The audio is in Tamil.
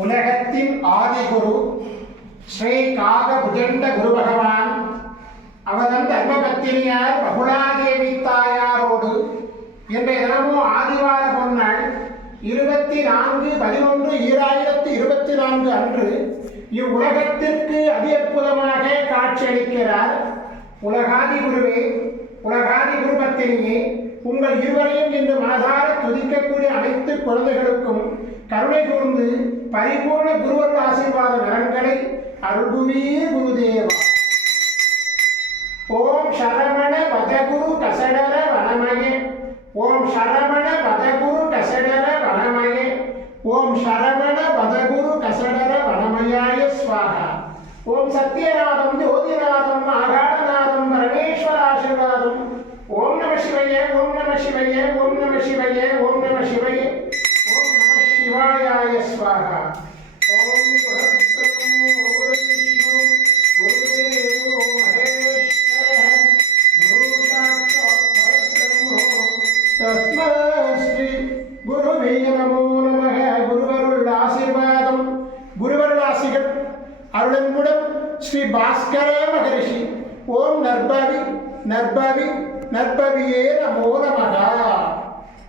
உலகத்தின் ஆதிகுரு ஸ்ரீ காக புஜண்ட குரு பகவான் அவதன் தர்மபத்தினியார் பகுலாதேவி தாயாரோடு இன்றைய தினமும் ஆதிவார பொன்னாள் 24/11/2024 அன்று இவ்வுலகத்திற்கு அற்புதமாக காட்சியளிக்கிறார். உலகாதி குருவே, உலகாதி குருபத்தினியே, உங்கள் இருவரையும் இன்று மனதார துதிக்கக்கூடிய அனைத்து குழந்தைகளுக்கும் கருணை கூர்ந்து பரிபூர்ண குருவர் ஆசீர்வாத நலன்களை அருள்புவீர் குருதேவா. ஓம் சரவண பதகுரு கசடர வனமயே, ஓம் சரவண பதகுரு கசடர வனமயே, ஓம் சரவண பதகுரு கசடர வனமயாய ஸ்வாஹா. ஓம் சத்யநாதம் ஜோதிநாதம் ஆகாடநாதம் பரமேஸ்வராசீர்வாதம். ஓம் நம சிவய, ஓம் நம சிவய, ஓம் நம சிவய, ஓம் நம சிவய, ஓம் நம சிவாயாய ஸ்வாஹா. ஓம் குருப்ரம்மோ குருவிஷ்ணு குருதேவோ மகேஸ்வரः குரு சாட்சாத் பரபிரம்மோ தஸ்மை ஸ்ரீ குருவே நமோ நமः. குருவருள் ஆசீர்வாதம், குருவருள் ஆசிகள் அருளன்புடன் ஸ்ரீ பாஸ்கர மகரிஷி. ஓம் நற்பவி நற்பவி நற்பவியே நமோ நமः.